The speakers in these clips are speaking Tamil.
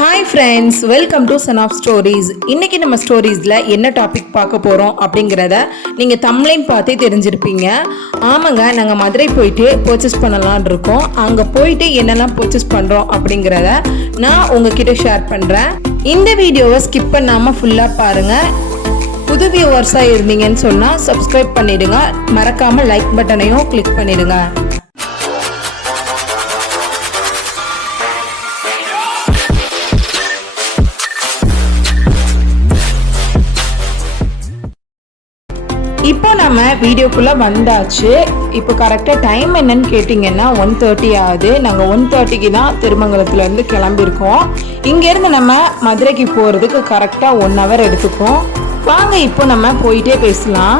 Hi friends, welcome to Sanaf Storiez. இன்னைக்கு நம்ம ஸ்டோரிஸில் என்ன டாபிக் பார்க்க போகிறோம் அப்படிங்கிறத நீங்கள் தம்ப்லைன் பார்த்தே தெரிஞ்சிருப்பீங்க. ஆமாங்க, நாங்கள் மதுரை போயிட்டு பர்ச்சேஸ் பண்ணலான் இருக்கோம். அங்கே போயிட்டு என்னெல்லாம் பர்ச்சேஸ் பண்ணுறோம் அப்படிங்கிறத நான் உங்ககிட்ட ஷேர் பண்ணுறேன். இந்த வீடியோவை ஸ்கிப் பண்ணாமல் ஃபுல்லாக பாருங்கள். புது வியூவர்ஸாக இருந்தீங்கன்னு சொன்னால் சப்ஸ்கிரைப் பண்ணிவிடுங்க. மறக்காமல் லைக் பட்டனையும் கிளிக் பண்ணிவிடுங்க. இப்போ நம்ம வீடியோக்குள்ளே வந்தாச்சு. இப்போ கரெக்டாக டைம் என்னன்னு கேட்டிங்கன்னா 1:30 ஆகுது. நாங்கள் 1:30க்கு தான் திருமங்கலத்துலேருந்து கிளம்பியிருக்கோம். இங்கேருந்து நம்ம மதுரைக்கு போகிறதுக்கு கரெக்டாக 1 hour எடுத்துக்கும். வாங்க இப்போ நம்ம போயிட்டே பேசலாம்.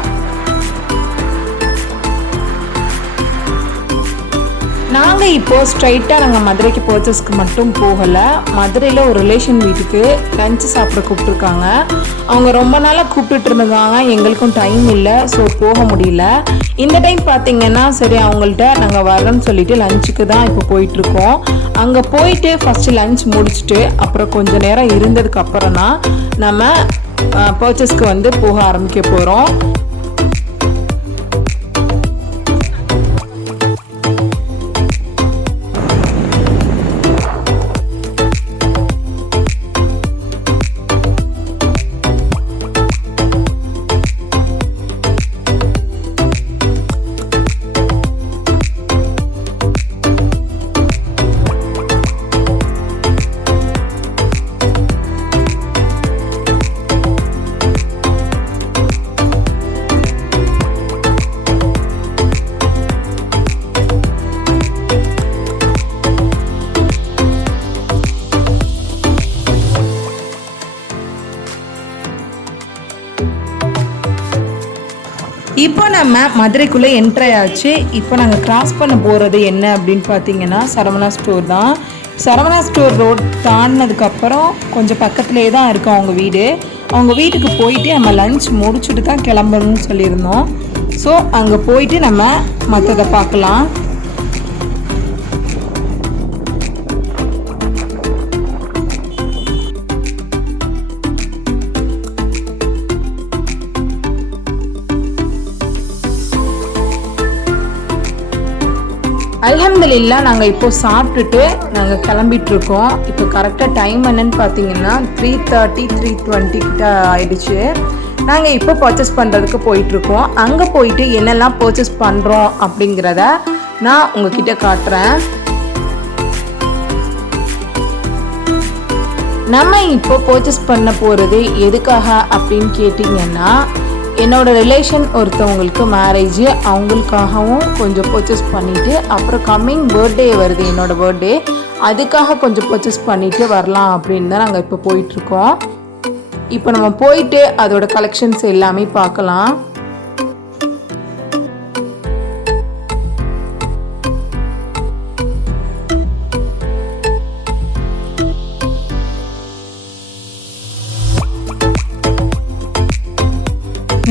நாங்கள் இப்போது ஸ்ட்ரைட்டாக நாங்கள் மதுரைக்கு பர்ச்சேஸ்க்கு மட்டும் போகலை. மதுரையில் ஒரு ரிலேஷன் வீட்டுக்கு லஞ்சு சாப்பிட கூப்பிட்ருக்காங்க. அவங்க ரொம்ப நாளாக கூப்பிட்டுட்டு இருந்தாங்க. எங்களுக்கும் டைம் இல்லை, ஸோ போக முடியல. இந்த டைம் பார்த்திங்கன்னா சரி அவங்கள்ட்ட நாங்கள் வரோன்னு சொல்லிட்டு லஞ்சுக்கு தான் இப்போ போயிட்டுருக்கோம். அங்கே போயிட்டு ஃபஸ்ட்டு லஞ்ச் முடிச்சுட்டு அப்புறம் கொஞ்சம் நேரம் இருந்ததுக்கு அப்புறம் தான் நம்ம பர்ச்சேஸ்க்கு போக ஆரம்பிக்க போகிறோம். இப்போ நம்ம மதுரைக்குள்ளே என்ட்ரி ஆச்சு. இப்போ நாங்கள் கிராஸ் பண்ண போகிறது என்ன அப்படின்னு பார்த்தீங்கன்னா சரவணா ஸ்டோர் தான். சரவணா ஸ்டோர் ரோட் தாண்டினதுக்கப்புறம் கொஞ்சம் பக்கத்துலேயே தான் இருக்கும் அவங்க வீடு. அவங்க வீட்டுக்கு போயிட்டு நம்ம லஞ்ச் முடிச்சுட்டு தான் கிளம்பணும்னு சொல்லியிருந்தோம். ஸோ அங்கே போயிட்டு நம்ம மற்றதை பார்க்கலாம். அல்ஹம்துலில்லாஹ் நாங்கள் இப்போ சாப்பிட்டுட்டு நாங்கள் கிளம்பிட்டுருக்கோம். இப்போ கரெக்டாக டைம் என்னன்னு பார்த்தீங்கன்னா 3:30 3:20 கிட்ட ஆயிடுச்சு. நாங்கள் இப்போ பர்ச்சேஸ் பண்ணுறதுக்கு போயிட்டுருக்கோம். அங்கே போயிட்டு என்னெல்லாம் பர்ச்சேஸ் பண்ணுறோம் அப்படிங்கிறத நான் உங்ககிட்ட காட்டுறேன். நம்ம இப்போ பர்ச்சேஸ் பண்ண போகிறது எதுக்காக அப்படின்னு கேட்டிங்கன்னா, என்னோட ரிலேஷன் ஒருத்தவங்களுக்கு மேரேஜ், அவங்களுக்காகவும் கொஞ்சம் பர்ச்சேஸ் பண்ணிவிட்டு அப்புறம் கம்மிங் பர்த்டே வருது, என்னோட பர்த்டே, அதுக்காக கொஞ்சம் பர்ச்சேஸ் பண்ணிவிட்டு வரலாம் அப்படின்னு தான் நாங்கள் இப்போ போயிட்டுருக்கோம். இப்போ நம்ம போயிட்டு அதோட கலெக்ஷன்ஸ் எல்லாமே பார்க்கலாம்.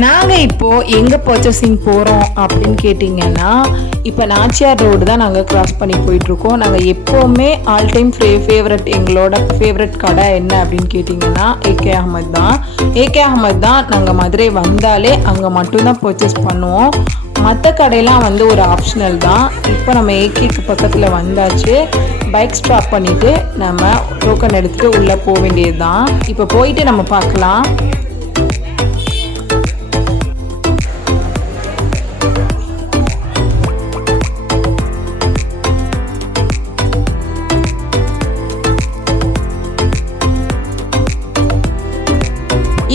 நாங்கள் இப்போது எங்கே பர்ச்சேசிங் போகிறோம் அப்படின்னு கேட்டிங்கன்னா, இப்போ நாச்சியார் ரோடு தான் நாங்கள் கிராஸ் பண்ணி போயிட்டுருக்கோம். நாங்கள் எப்போவுமே ஆல் டைம் ஃபேவரட், எங்களோட ஃபேவரட் கடை என்ன அப்படின்னு கேட்டிங்கன்னா ஏகே அஹமத் தான். ஏகே அஹமத் தான் நாங்கள் மதுரை வந்தாலே அங்கே மட்டும்தான் பர்ச்சேஸ் பண்ணுவோம். மற்ற கடையெல்லாம் ஒரு ஆப்ஷனல் தான். இப்போ நம்ம ஏகேக்கு பக்கத்தில் வந்தாச்சு. பைக் ஸ்டாப் பண்ணிவிட்டு நம்ம டோக்கன் எடுத்துகிட்டு உள்ளே போக வேண்டியது தான். இப்போ போயிட்டு நம்ம பார்க்கலாம்.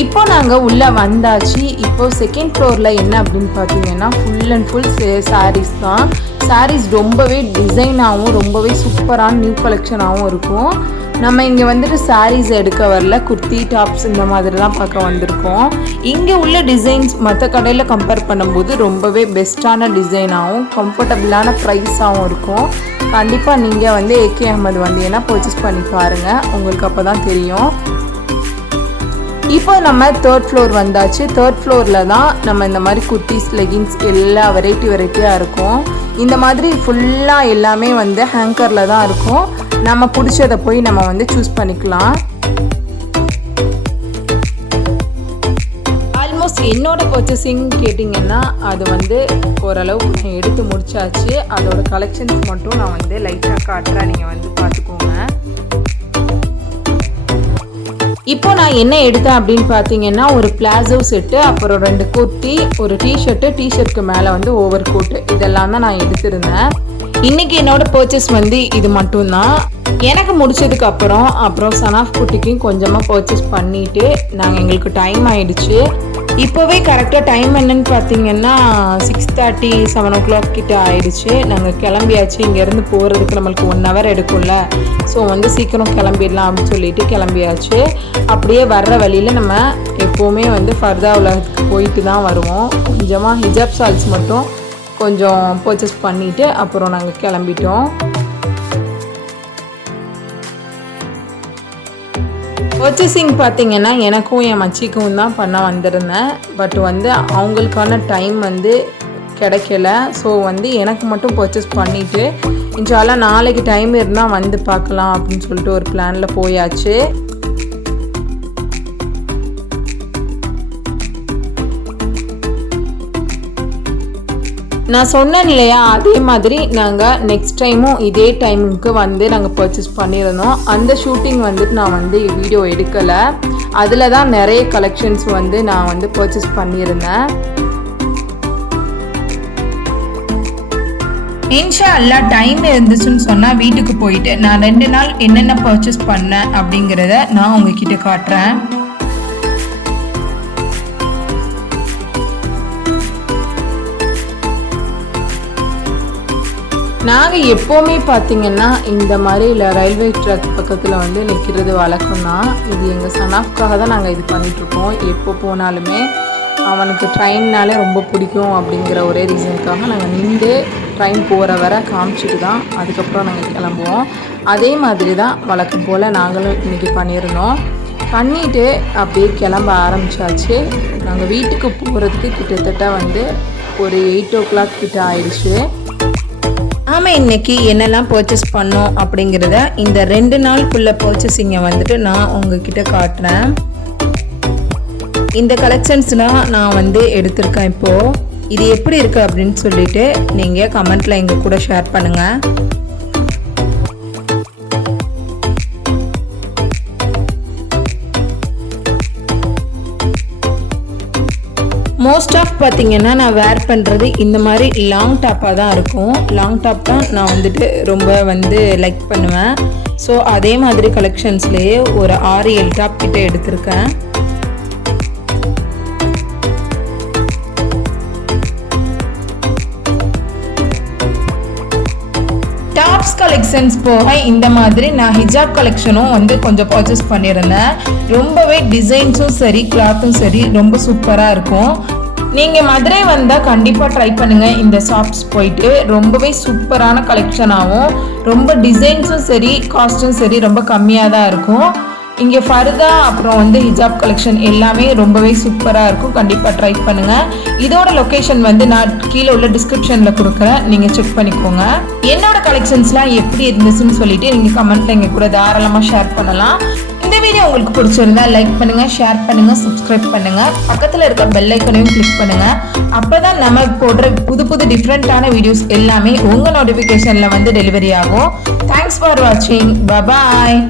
இப்போ நாங்கள் உள்ளே வந்தாச்சு. இப்போ செகண்ட் ஃப்ளோரில் என்ன அப்படின்னு பார்த்தீங்கன்னா ஃபுல் அண்ட் ஃபுல் சாரீஸ் தான். சாரீஸ் ரொம்பவே டிசைனாகவும் ரொம்பவே சூப்பரான நியூ கலெக்ஷனாகவும் இருக்கும். நம்ம இங்கே சாரீஸ் எடுக்க வரல, குர்த்தி டாப்ஸ் இந்த மாதிரிலாம் பார்க்க வந்திருக்கோம். இங்கே உள்ள டிசைன்ஸ் மற்ற கடையில் கம்பேர் பண்ணும்போது ரொம்பவே பெஸ்ட்டான டிசைனாகவும் கம்ஃபர்டபுளான ப்ரைஸாகவும் இருக்கும். கண்டிப்பாக நீங்கள் ஏகே அஹமத் வந்தீங்கன்னா பர்ச்சேஸ் பண்ணி பாருங்கள், உங்களுக்கு அப்போ தான் தெரியும். இப்போ நம்ம 3rd floor வந்தாச்சு. 3rd floorல தான் நம்ம இந்த மாதிரி குர்த்திஸ், லெகின்ஸ் எல்லா வெரைட்டியாக இருக்கும். இந்த மாதிரி ஃபுல்லாக எல்லாமே வந்து ஹேங்கரில் தான் இருக்கும். நம்ம பிடிச்சதை போய் நம்ம வந்து சூஸ் பண்ணிக்கலாம். ஆல்மோஸ்ட் என்னோட பர்ச்சேசிங் கேட்டிங்கன்னா அது வந்து ஓரளவுக்கு நான் எடுத்து முடிச்சாச்சு. அதோட கலெக்ஷன்ஸ் மட்டும் நான் வந்து லைட்டாக காட்டுறேன், நீங்கள் வந்து பார்த்துக்கோங்க. இப்போ நான் என்ன எடுத்தேன் அப்படின்னு பார்த்தீங்கன்னா ஒரு பிளாசோ செட்டு, அப்புறம் 2 குர்த்தி, ஒரு டிஷர்ட்டுக்கு மேலே வந்து ஓவர் கோட்டு, இதெல்லாம் தான் நான் எடுத்திருந்தேன். இன்றைக்கி என்னோட பர்ச்சேஸ் வந்து இது மட்டும்தான். எனக்கு முடிச்சதுக்கு அப்புறம் சனாஃப் குட்டிக்கும் கொஞ்சமாக பர்ச்சேஸ் பண்ணிவிட்டு எங்களுக்கு டைம் ஆயிடுச்சு. இப்போவே கரெக்டாக டைம் என்னன்னு பார்த்தீங்கன்னா 6:30 7 o'clock கிட்ட ஆயிடுச்சு. நாங்கள் கிளம்பியாச்சு. இங்கேருந்து போகிறதுக்கு நம்மளுக்கு 1 hour எடுக்கும்ல, ஸோ வந்து சீக்கிரம் கிளம்பிடலாம் அப்படின்னு சொல்லிட்டு கிளம்பியாச்சு. அப்படியே வர்ற வழியில் நம்ம எப்போவுமே வந்து ஃபர்தாவில் போயிட்டு தான் வருவோம். கொஞ்சமாக ஹிஜாப் சால்ஸ் மட்டும் கொஞ்சம் பர்ச்சேஸ் பண்ணிவிட்டு அப்புறம் நாங்கள் கிளம்பிட்டோம். பர்ச்சேசிங் பார்த்திங்கன்னா எனக்கும் என் மச்சிக்கும் தான் பண்ண வந்திருந்தேன். பட் வந்து அவங்களுக்கான டைம் வந்து கிடைக்கல. ஸோ வந்து எனக்கு மட்டும் பர்ச்சேஸ் பண்ணிவிட்டு இன்ஷால்லா நாளைக்கு டைம் இருந்தால் வந்து பார்க்கலாம் அப்படின்னு சொல்லிட்டு ஒரு பிளானில் போயாச்சு. நான் சொன்னேன் இல்லையா, அதே மாதிரி நாங்கள் நெக்ஸ்ட் டைமும் இதே டைமுக்கு வந்து நாங்கள் பர்ச்சேஸ் பண்ணியிருந்தோம். அந்த ஷூட்டிங் வந்துட்டு நான் வந்து வீடியோ எடுக்கலை. அதில் தான் நிறைய கலெக்ஷன்ஸ் வந்து நான் வந்து பர்ச்சேஸ் பண்ணியிருந்தேன். இன்ஷா அல்லா டைம் இருந்துச்சுன்னு சொன்னால் வீட்டுக்கு போயிட்டு நான் 2 நாள் என்னென்ன பர்ச்சேஸ் பண்ணேன் அப்படிங்கிறத நான் உங்ககிட்ட காட்டுறேன். நாங்கள் எப்போவுமே பார்த்திங்கன்னா இந்த மாதிரி ரயில்வே ட்ராக் பக்கத்தில் வந்து நிற்கிறது வழக்கம் தான். இது எங்கள் சனாஃப்காக தான் நாங்கள் இது பண்ணிகிட்ருக்கோம். எப்போ போனாலுமே அவனுக்கு ட்ரெயின்னாலே ரொம்ப பிடிக்கும் அப்படிங்கிற ஒரே ரீசனுக்காக நாங்கள் நின்று ட்ரெயின் போகிற வரை காமிச்சிட்டு தான் அதுக்கப்புறம் நாங்கள் கிளம்புவோம். அதே மாதிரி தான் வழக்கம் போல் நாங்களும் இன்றைக்கி பண்ணியிருந்தோம். பண்ணிவிட்டு அப்படியே கிளம்ப ஆரம்பித்தாச்சு. நாங்கள் வீட்டுக்கு போகிறதுக்கு கிட்டத்தட்ட வந்து ஒரு 8 o'clock கிட்ட ஆயிடுச்சு. ஆமாம், இன்றைக்கி என்னெல்லாம் பர்ச்சேஸ் பண்ணோம் அப்படிங்கிறத இந்த 2 நாளுக்குள்ளே பர்ச்சேஸிங்கை வந்துட்டு நான் உங்ககிட்ட காட்டுறேன். இந்த கலெக்ஷன்ஸ்லாம் நான் வந்து எடுத்திருக்கேன். இப்போது இது எப்படி இருக்குது அப்படின்னு சொல்லிட்டு நீங்கள் கமெண்ட்டில் எங்கள் கூட ஷேர் பண்ணுங்கள். மோஸ்ட் ஆஃப் பார்த்திங்கன்னா நான் வேர் பண்ணுறது இந்த மாதிரி லாங் டாப்பாக தான் இருக்கும். லாங் டாப் தான் நான் வந்துட்டு ரொம்ப வந்து லைக் பண்ணுவேன். ஸோ அதே மாதிரி கலெக்ஷன்ஸ்லேயே ஒரு 6-7 டாப் கிட்ட எடுத்திருக்கேன். டாப்ஸ் கலெக்ஷன்ஸ் போக இந்த மாதிரி நான் ஹிஜாப் கலெக்ஷனும் வந்து கொஞ்சம் பர்ச்சேஸ் பண்ணியிருந்தேன். ரொம்பவே டிசைன்ஸும் சரி கிளாத்தும் சரி ரொம்ப சூப்பராக இருக்கும். நீங்கள் மதுரை வந்தால் கண்டிப்பாக ட்ரை பண்ணுங்கள். இந்த ஷாப்ஸ் போயிட்டு ரொம்பவே சூப்பரான கலெக்ஷனாகவும் ரொம்ப டிசைன்ஸும் சரி காஸ்ட்டும் சரி ரொம்ப கம்மியாக தான் இருக்கும். இங்கே ஃபர்தா அப்புறம் வந்து ஹிஜாப் கலெக்ஷன் எல்லாமே ரொம்பவே சூப்பராக இருக்கும். கண்டிப்பாக ட்ரை பண்ணுங்கள். இதோட லொக்கேஷன் வந்து நான் கீழே உள்ள டிஸ்கிரிப்ஷனில் கொடுக்குறேன், நீங்கள் செக் பண்ணிக்கோங்க. என்னோட கலெக்ஷன்ஸ்லாம் எப்படி இருந்துச்சுன்னு சொல்லிட்டு நீங்கள் கமெண்ட்டில் எங்கள் கூட தாராளமாக ஷேர் பண்ணலாம். இந்த வீடியோ உங்களுக்கு பிடிச்சிருந்தா லைக் பண்ணுங்கள், ஷேர் பண்ணுங்கள், சப்ஸ்கிரைப் பண்ணுங்கள். பக்கத்தில் இருக்க பெல் ஐக்கனையும் கிளிக் பண்ணுங்கள். அப்போ தான் நம்ம போடுற புது டிஃப்ரெண்ட்டான வீடியோஸ் எல்லாமே உங்கள் நோட்டிஃபிகேஷனில் வந்து டெலிவரி ஆகும். தேங்க்ஸ் ஃபார் வாட்சிங். பாய்.